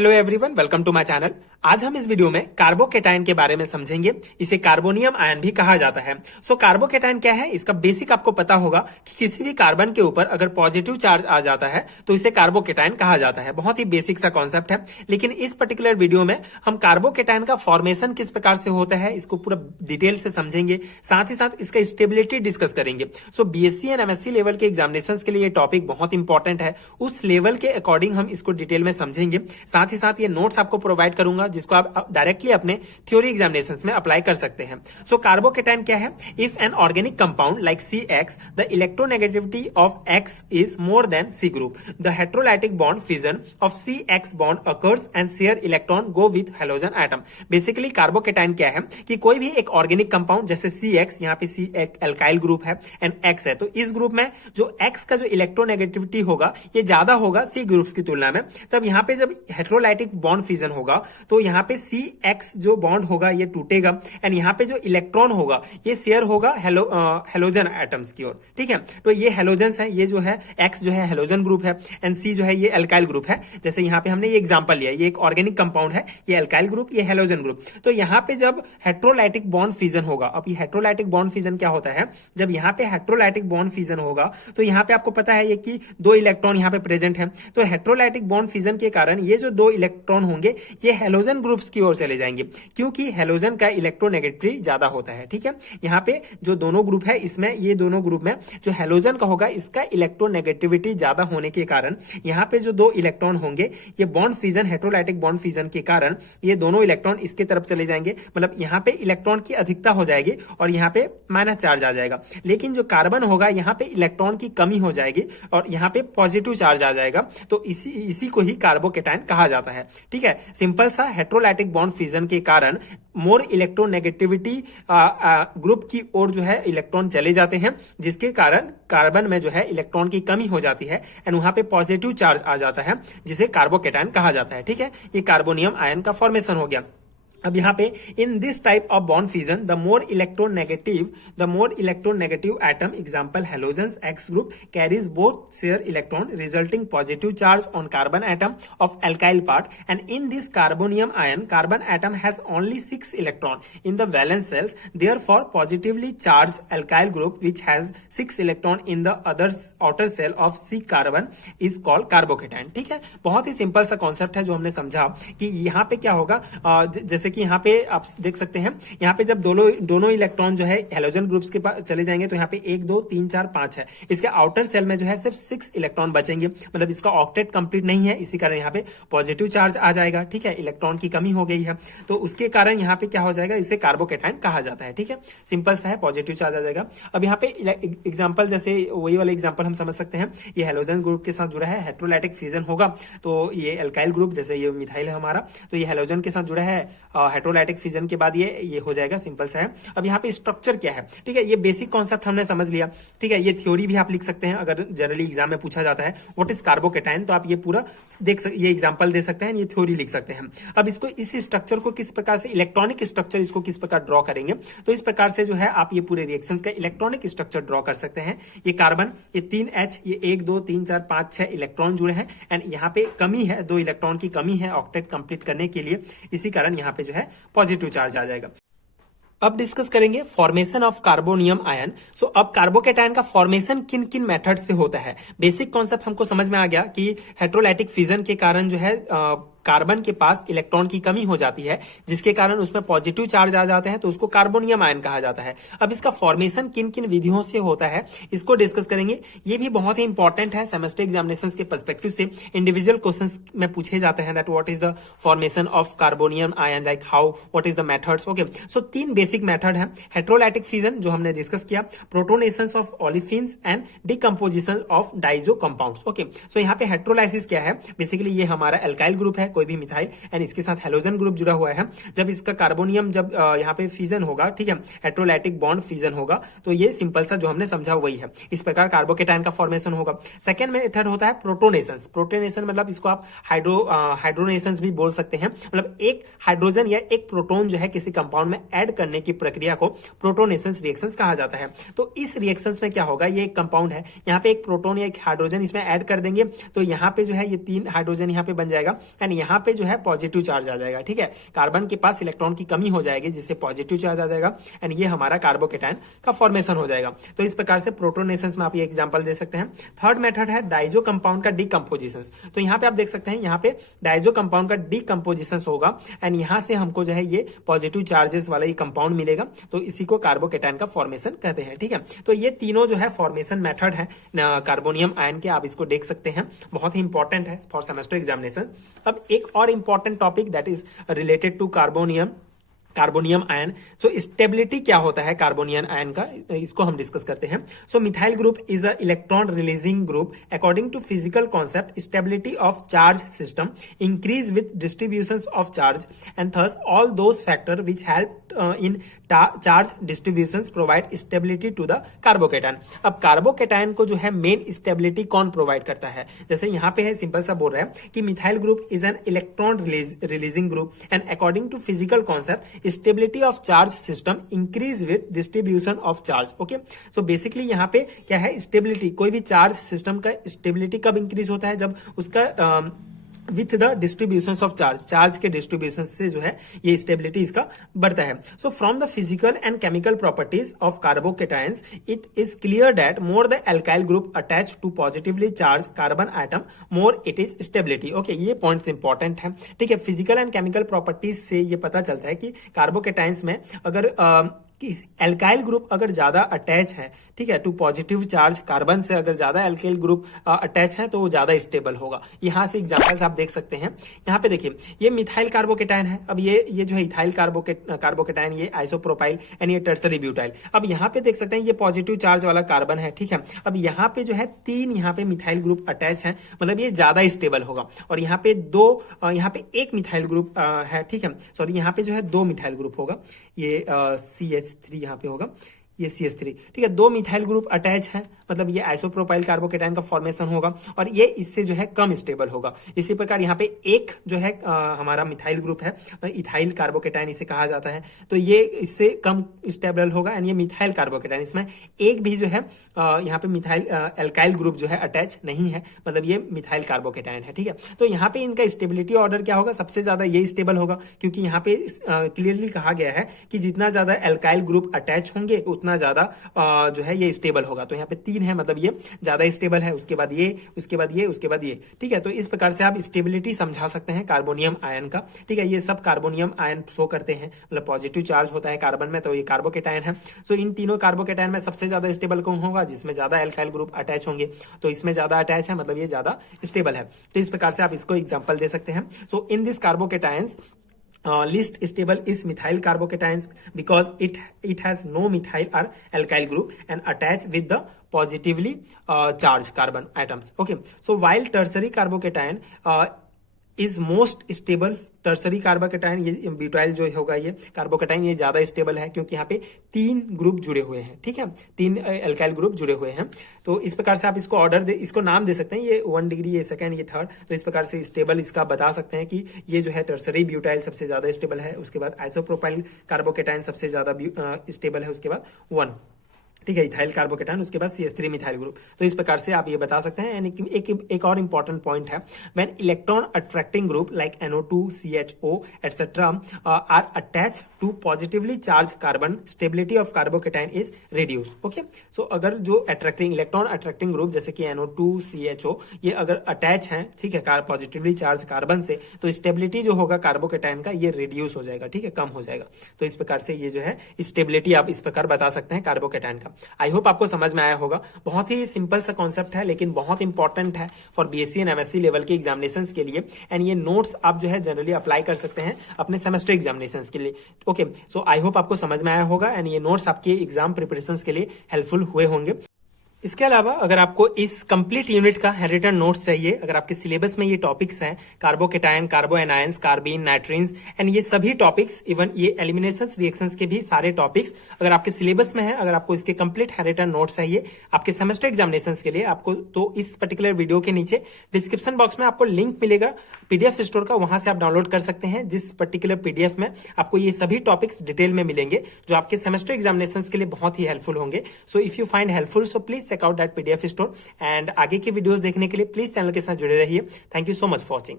Hello everyone, welcome to my channel. आज हम इस वीडियो में कार्बोकेटाइन के बारे में समझेंगे। इसे कार्बोनियम आयन भी कहा जाता है। कार्बोकेटाइन क्या है, इसका बेसिक आपको पता होगा कि किसी भी कार्बन के ऊपर अगर पॉजिटिव चार्ज आ जाता है तो इसे कार्बोकेटाइन कहा जाता है। बहुत ही बेसिक सा कॉन्सेप्ट है, लेकिन इस पर्टिकुलर वीडियो में हम कार्बोकेटाइन का फॉर्मेशन किस प्रकार से होता है इसको पूरा डिटेल से समझेंगे, साथ ही साथ इसका स्टेबिलिटी डिस्कस करेंगे। बीएससी एंड एमएससी लेवल के एग्जामिनेशन के लिए ये टॉपिक बहुत इंपॉर्टेंट है। उस लेवल के अकॉर्डिंग हम इसको डिटेल में समझेंगे। साथ ही साथ ये नोट्स आपको प्रोवाइड करूंगा जिसको आप डायरेक्टली अपने थ्योरी एग्जामिनेशंस में अप्लाई कर सकते हैं। कार्बोकेटाइन क्या है? If an organic compound like CX the electronegativity of X is more than C group, the heterolytic bond fission of CX bond occurs and share electron go with halogen atom. Basically carbocation क्या है कि कोई भी एक organic compound जैसे CX, यहाँ पे C एक एल्काइल ग्रुप है एंड X है, तो इस ग्रुप में जो X का जो इलेक्ट्रोनेगेटिविटी होगा ये ज्यादा होगा C ग्रुप्स की तुलना में। तब यहाँ पे जब हेटेरोलाइटिक बॉन्ड फिजन होगा तो यहाँ पे CX जो बॉन्ड होगा ये टूटेगा एंड यहाँ पे जो इलेक्ट्रॉन होगा ये शेयर होगा हेलोजन एटम्स की ओर। ठीक है, तो ये हेलोजन्स है, ये जो है X जो है हेलोजन ग्रुप है एंड C जो है ये एल्काइल ग्रुप है। जैसे यहाँ पे हमने ये एग्जांपल लिया, ये एक ऑर्गेनिक कंपाउंड है, ये एल्काइल ग्रुप, ये हेलोजन ग्रुप। तो यहाँ पे जब हेटेरोलाइटिक बॉन्ड फिजन होगा, अब ये हेटेरोलाइटिक बॉन्ड फिजन क्या होता है, जब यहाँ पे हेटेरोलाइटिक बॉन्ड फिजन होगा तो यहाँ पे आपको पता है ये कि दो इलेक्ट्रॉन यहाँ पे प्रेजेंट है। तो हेटेरोलाइटिक बॉन्ड फिजन के कारण ये जो दो इलेक्ट्रॉन होंगे ये हेलोजन ग्रुप्स की ओर चले जाएंगे, क्योंकि हेलोजन का इलेक्ट्रोनेगेटिविटी ज्यादा होता है। ठीक है, यहाँ पे जो दोनों ग्रुप है इसमें, ये दोनों ग्रुप में जो हेलोजन का होगा इसका इलेक्ट्रोनेगेटिविटी ज्यादा होने के कारण यहाँ पे जो दो इलेक्ट्रॉन होंगे ये बॉन्ड फिजन, हेटेरोलाइटिक बॉन्ड फिजन के कारण ये दोनों इलेक्ट्रॉन इसके तरफ चले जाएंगे, मतलब यहाँ पे इलेक्ट्रॉन की अधिकता हो जाएगी और यहाँ पे माइनस चार्ज आ जाएगा। लेकिन जो कार्बन होगा यहाँ पे इलेक्ट्रॉन की कमी हो जाएगी और यहाँ पे पॉजिटिव चार्ज आ जाएगा। तो इसी को ही कार्बोकेटाइन कहा जाता है। ठीक है, सिंपल सा, हेटेरोलाइटिक बॉन्ड फिजन के कारण मोर इलेक्ट्रोनेगेटिविटी ग्रुप की ओर जो है इलेक्ट्रॉन चले जाते हैं, जिसके कारण कार्बन में जो है इलेक्ट्रॉन की कमी हो जाती है एंड वहां पे पॉजिटिव चार्ज आ जाता है, जिसे कार्बोकेटाइन कहा जाता है। ठीक है, ये कार्बोनियम आयन का फॉर्मेशन हो गया। अब यहाँ पे in this type of bond fission the more electronegative atom, example halogens X group carries both share electron resulting positive charge on carbon atom of alkyl part and in this carbonium ion carbon atom has only 6 electron in the valence shells, therefore positively charge alkyl group which has 6 electron in the other outer shell of C carbon is called carbocation. ठीक है, बहुत ही simple सा concept है जो हमने समझा कि यहाँ पे क्या होगा। जैसे कि यहाँ पे आप देख सकते हैं, यहाँ पे जब दोनों इलेक्ट्रॉन जो है हेलोजन ग्रुप्स के पास चले जाएंगे तो यहाँ पे 1 2 3 4 5 है। इसके आउटर सेल में जो है सिर्फ 6 इलेक्ट्रॉन बचेंगे, मतलब इसका ऑक्टेट कंप्लीट नहीं है, इसी कारण यहाँ पे पॉजिटिव चार्ज आ जाएगा। ठीक है, इलेक्ट्रॉन की कमी हो गई है तो उसके कारण यहाँ पे क्या हो जाएगा, इसे कार्बोकेटाइन कहा जाता है। ठीक है, सिंपल सा है, पॉजिटिव चार्ज आ जाएगा। अब यहाँ पे एग्जाम्पल, जैसे वही वाला एग्जाम्पल हम समझ सकते हैं, ये हेलोजन ग्रुप के साथ जुड़ा है, हेटेरोलाइटिक फिजन होगा तो ये एल्काइल ग्रुप, जैसे ये मिथाइल है हमारा, तो ये हेलोजन के साथ जुड़ा है, हेटेरोलाइटिक फिजन के बाद ये हो जाएगा, सिंपल सा है। अब यहाँ पे स्ट्रक्चर क्या है, ठीक है, ये बेसिक कॉन्सेप्ट हमने समझ लिया। ठीक है, ये थ्योरी भी आप लिख सकते हैं, अगर जनरली एग्जाम में पूछा जाता है व्हाट इज कार्बोकेटाइन तो आप ये पूरा ये एग्जांपल दे सकते हैं, ये थ्योरी लिख सकते हैं। अब इसको, इस स्ट्रक्चर को किस प्रकार से, इलेक्ट्रॉनिक स्ट्रक्चर इसको किस प्रकार ड्रॉ करेंगे, तो इस प्रकार से जो है आप ये पूरे रिएक्शंस का इलेक्ट्रॉनिक स्ट्रक्चर ड्रॉ कर सकते हैं। ये कार्बन, ये 3H, ये 1 2 3 4 5 6 इलेक्ट्रॉन जुड़े हैं एंड यहाँ पे कमी है, 2 इलेक्ट्रॉन की कमी है ऑक्टेट कंप्लीट करने के लिए, इसी कारण यहाँ पे जो है पॉजिटिव चार्ज आ जाएगा। अब डिस्कस करेंगे फॉर्मेशन ऑफ कार्बोनियम आयन। अब कार्बोकेटाइन का फॉर्मेशन किन किन मेथड से होता है। बेसिक कॉन्सेप्ट हमको समझ में आ गया कि हेटेरोलाइटिक फिजन के कारण जो है कार्बन के पास इलेक्ट्रॉन की कमी हो जाती है, जिसके कारण उसमें पॉजिटिव चार्ज आ जाते हैं, तो उसको कार्बोनियम आयन कहा जाता है। अब इसका फॉर्मेशन किन किन विधियों से होता है इसको डिस्कस करेंगे। ये भी बहुत ही इंपॉर्टेंट है, सेमेस्टर एग्जामिनेशंस के पर्सपेक्टिव से इंडिविजुअल क्वेश्चंस में पूछे जाते हैं, that what is the formation of carbonium ion, like how, what is the methods. Okay, so 3 basic method है। हेटेरोलाइटिक फिजन जो हमने डिस्कस किया, protonation of olefins and decomposition of diazo compounds. Okay, so यहाँ पे हेटेरोलाइसिस क्या है, basically ये हमारा एल्काइल ग्रुप है, कोई भी मिथाइल, एंड इसके साथ हेलोजन ग्रुप जुड़ा हुआ है। जब इसका कार्बोनियम जब यहाँ पे फिजन होगा, ठीक है, हेटेरोलाइटिक बॉन्ड फिजन होगा, तो ये सिंपल सा जो हमने समझा वही है, इस प्रकार कार्बोकेटाइन का फॉर्मेशन होगा। सेकंड मेथड होता है प्रोटोनेशन। प्रोटोनेशन मतलब इसको आप हाइड्रोनेशन भी बोल सकते हैं, मतलब एक हाइड्रोजन या एक प्रोटोन जो है किसी कंपाउंड में ऐड करने की प्रक्रिया को प्रोटोनेशन रिएक्शंस कहा जाता है। तो इस रिएक्शंस में क्या होगा, ये एक कंपाउंड है, यहाँ पे एक प्रोटोन या एक हाइड्रोजन इसमें ऐड कर देंगे, तो यहाँ पे जो है ये 3 हाइड्रोजन यहाँ पे बन जाएगा एंड यहाँ पे जो है पॉजिटिव चार्ज आ जाएगा, ठीक है। कार्बन के पास इलेक्ट्रॉन की कमी हो जाएगी जिससे पॉजिटिव चार्ज आ जाएगा एंड ये हमारा कार्बोकेटायन का फॉर्मेशन हो जाएगा। तो इस प्रकार से प्रोटोनेशंस में आप ये एग्जांपल दे सकते हैं। थर्ड मेथड है डाइजो कंपाउंड का डीकंपोजिशन। तो यहाँ पे आप देख सकते हैं, यहाँ पे डाइजो कंपाउंड का डीकंपोजिशन होगा एंड यहाँ से हमको जो है ये पॉजिटिव चार्जेस वाला ये कंपाउंड मिलेगा, तो इसी को कार्बोकेटायन का फॉर्मेशन कहते हैं, ठीक है। तो ये तीनों जो है फॉर्मेशन मेथड है कार्बोनियम आयन के, आप इसको देख सकते हैं, बहुत ही इंपॉर्टेंट है फॉर सेमेस्टर एग्जामिनेशन। अब एक और important topic that is related to carbonium ion. So stability क्या होता है कार्बोनियम आयन का, इसको हम डिस्कस करते हैं। So methyl group is a electron releasing group according to physical concept stability of charge system increase with distribution of charge and thus all those factor which help in charge distribution provide stability to the carbocation. अब carbocation को जो है main stability कौन provide करता है, जैसे यहाँ पे है सिंपल सा बोल रहा है कि methyl group is an electron releasing group and according to physical concept stability of charge system increase with distribution of charge. Okay, so basically यहाँ पे क्या है, स्टेबिलिटी, कोई भी चार्ज सिस्टम का स्टेबिलिटी कब इंक्रीज होता है, जब उसका with the distribution of charge के डिस्ट्रीब्यूशन से जो है ये स्टेबिलिटी इसका बढ़ता है। So from the physical and chemical properties of carbocations it is clear that more the alkyl group attach to positively charge carbon atom more it is stability. Okay, ये points important है, ठीक है। Physical and chemical properties से ये पता चलता है कि कार्बोकेटायंस में अगर एल्काइल ग्रुप अगर ज्यादा अटैच है, ठीक है, टू पॉजिटिव चार्ज कार्बन से अगर ज्यादा एल्काइल ग्रुप अटैच है तो वो ज्यादा स्टेबल होगा। यहां से एग्जांपल्स आप देख सकते हैं। यहाँ पे देखिए ये मिथाइल कार्बोकेटायन है, अब ये जो है इथाइल कार्बोकेटायन, ये आइसोप्रोपाइल एंड ये टर्सरी ब्यूटाइल। अब यहाँ पे देख सकते हैं ये पॉजिटिव चार्ज वाला कार्बन है, ठीक है। अब यहाँ पे जो है 3 यहाँ पे मिथाइल ग्रुप अटैच है, मतलब ये ज्यादा स्टेबल होगा। और यहाँ पे यहाँ पे 1 मिथाइल ग्रुप है, ठीक है, सॉरी यहाँ पे जो है 2 मिथाइल ग्रुप होगा, ये CH3 यहाँ पे होगा, ये CH3, ठीक है। 2 मिथाइल ग्रुप अटैच है, मतलब ये आइसोप्रोपाइल कार्बोकेटायन का फॉर्मेशन होगा और ये इससे जो है कम स्टेबल होगा। इसी प्रकार यहाँ पे एक जो है हमारा मिथाइल ग्रुप है, इथाइल कार्बोकेटायन इसे कहा जाता है, तो ये इससे कम स्टेबल होगा एंड ये मिथाइल कार्बोकेटायन, इसमें एक भी जो है यहाँ पे मिथाइल एल्काइल ग्रुप जो है अटैच नहीं है, मतलब ये मिथाइल कार्बोकेटायन है, ठीक है। तो यहाँ पे इनका स्टेबिलिटी ऑर्डर क्या होगा, सबसे ज्यादा ये स्टेबल होगा, क्योंकि यहाँ पे क्लियरली कहा गया है कि जितना ज्यादा एल्काइल ग्रुप अटैच होंगे उतना ज्यादा जो है ये स्टेबल होगा। तो यहाँ पे 3 है, मतलब ये ज्यादा स्टेबल है, उसके बाद ये, उसके बाद ये, उसके बाद ये, ठीक है। तो इस प्रकार से आप स्टेबिलिटी समझा सकते हैं कार्बोनियम आयन का, ठीक है। ये सब कार्बोनियम आयन शो करते हैं, मतलब पॉजिटिव चार्ज होता है कार्बन में, तो ये कार्बोकेटायन है। सो इन तीनों कार्बोकेटायन में सबसे ज्यादा स्टेबल कौन होगा, जिसमें ज्यादा एल्काइल ग्रुप अटैच होंगे, तो इसमें ज्यादा अटैच है, मतलब ये ज्यादा स्टेबल है। तो इस प्रकार से आप इसको एग्जाम्पल दे सकते हैं। So in this carbocations least stable is methyl carbocations because it has no methyl or alkyl group and attach with the positively charged carbon atoms. Okay, so while tertiary carbocation is most stable, tertiary carbocation ये butyl जो होगा ये carbocation ये ज्यादा stable है, क्योंकि यहाँ पे 3 ग्रुप जुड़े हुए हैं, ठीक है, 3 एल्काइल ग्रुप जुड़े हुए हैं। तो इस प्रकार से आप इसको इसको नाम दे सकते हैं, ये 1 डिग्री, ये 2nd, ये 3rd। तो इस प्रकार से स्टेबल इसका बता सकते हैं कि ये जो है टर्सरी ब्यूटाइल सबसे ज्यादा स्टेबल है, उसके बाद आइसोप्रोपाइल कार्बोकेटायन सबसे ज्यादा स्टेबल है, उसके बाद 1, ठीक है, इथाइल कार्बोकेटायन, उसके बाद CH3 मिथाइल ग्रुप। तो इस प्रकार से आप ये बता सकते हैं। एक और इंपॉर्टेंट पॉइंट है, when electron attracting group like NO2, CHO etcetera are attach to positively charge carbon, stability of carbocation is reduce. Okay, so अगर जो इलेक्ट्रॉन अट्रैक्टिंग ग्रुप जैसे कि NO2, CHO ये अगर अटैच है, ठीक है, पॉजिटिवली चार्ज कार्बन से, तो स्टेबिलिटी जो होगा कार्बोकेटायन का ये रिड्यूस हो जाएगा, ठीक है, कम हो जाएगा। तो इस प्रकार से ये जो है स्टेबिलिटी आप इस प्रकार बता सकते हैं कार्बोकेटायन का। आई होप आपको समझ में आया होगा। बहुत ही सिंपल सा कॉन्सेप्ट है, लेकिन बहुत इंपॉर्टेंट है for BSc and MSc level के एग्जामिनेशंस के लिए। एंड ये नोट्स आप जो है जनरली अप्लाई कर सकते हैं अपने सेमेस्टर एग्जामिनेशंस के लिए। ओके, सो आई होप आपको समझ में आया होगा एंड ये नोट्स आपके एग्जाम प्रिपरेशंस के लिए हेल्पफुल हुए होंगे। इसके अलावा अगर आपको इस कंप्लीट यूनिट का हैंडरिटन नोट्स चाहिए, अगर आपके सिलेबस में ये टॉपिक्स हैं, carbocation, carbo anions, carbene, nitrenes and ये सभी टॉपिक्स, इवन ये एलिमिनेशंस रिएक्शंस के भी सारे टॉपिक्स अगर आपके सिलेबस में है, अगर आपको इसके कंप्लीट हैंडरिटन नोट्स चाहिए आपके सेमेस्टर एग्जामिनेशंस के लिए, आपको तो इस पर्टिकुलर वीडियो के नीचे डिस्क्रिप्शन बॉक्स में आपको लिंक मिलेगा PDF स्टोर का, वहां से आप डाउनलोड कर सकते हैं, जिस पर्टिकुलर PDF में आपको ये सभी टॉपिक्स डिटेल में मिलेंगे जो आपके सेमेस्टर एग्जामिनेशंस के लिए बहुत ही हेल्पफुल होंगे। So if you find helpful, so please check out that PDF store and आगे की वीडियोस देखने के लिए प्लीज चैनल के साथ जुड़े रहिए। Thank you so much for watching.